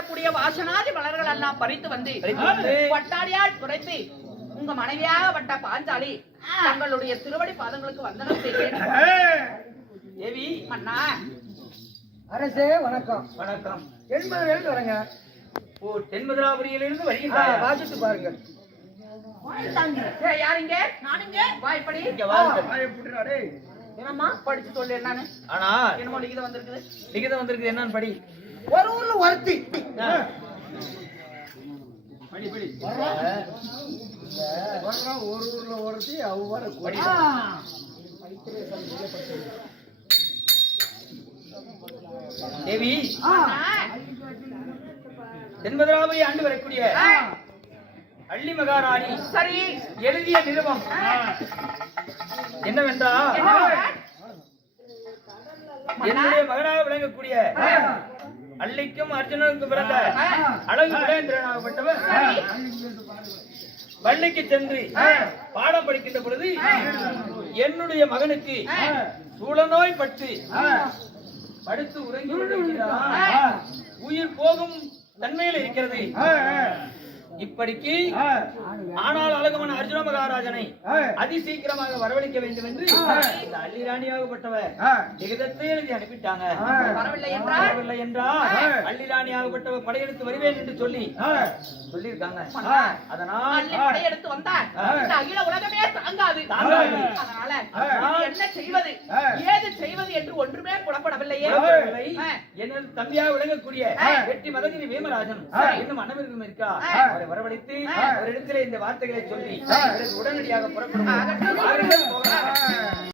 செல்லக்கூடிய வாசனாதி மலர்கள் எல்லாம் பறித்து வந்து பட்டாடியால் துரைத்து உங்க மனைவியாக பட்ட பாஞ்சாலி தங்களுடைய திருவடி பாதங்களுக்கு வந்தனம் செய்கிறேன். தேவி மன்னா. அரசே வணக்கம். வணக்கம். தென்மதுரையிலிருந்து வரங்க. ஓ, தென்மதுராபுரியிலிருந்து வருகிறீங்களா? வாசித்து பாருங்க. யாருங்க? நானுங்க. வாய்ப்படி என்னம்மா படிச்சு சொல்லு என்னன்னு. ஆனா என்னமோ லிகிதம் வந்திருக்குது. லிகிதம் வந்திருக்கு என்னன்னு படி. ஒரு ஊர்ல ஒருத்தி ஒரு ஊர்ல ஒருத்தி அவ்வாறு தேவி தென்மதுராபுரி ஆண்டு வரக்கூடிய அள்ளி மகாராணி சரி எழுதிய நிருபம் என்னவென்றால் என்னுடைய மகனாக விளங்கக்கூடிய அள்ளிக்கும் அர்ஜுனனுக்கும் பிறந்த அழகு குலேந்திரனாகப்பட்டவர் பள்ளிக்கு சென்று பாடம் படிக்கின்ற பொழுது என்னுடைய மகனுக்கு சூழநோய் பட்டு படுத்து உறங்கி கொண்டிருக்கிறார். உயிர் போகும் தன்மையில் இருக்கிறது. இப்படிக்கு ஆனால் அழகமன் அர்ஜுன மகாராஜனை அதிசீக்கிரமாக வரவழைக்க வேண்டும் என்று இந்த அள்ளி ராணியாகப்பட்டவர் லிகிதத்தை எழுதி அனுப்பிட்டாங்க. வரவில்லை என்றால் அள்ளி ராணியாகப்பட்டவர் படையெடுத்து வருவேன் என்று சொல்லியிருக்காங்க. அதனால் படையெடுத்து வந்தால் இந்த அகில உலகமே தாங்காது. அதனால என்ன செய்வது ஏது செய்வது என்று ஒன்றுமே புலப்படவில்லையே. எனது தம்பியாக விளங்கக்கூடிய வெற்றி மதகிரி வேமராஜன் இன்னும் அனைவருக்கும் இருக்கா வரவழைத்து அவரிடத்திலே இந்த வார்த்தைகளை சொல்லி உடனடியாக புறப்படும்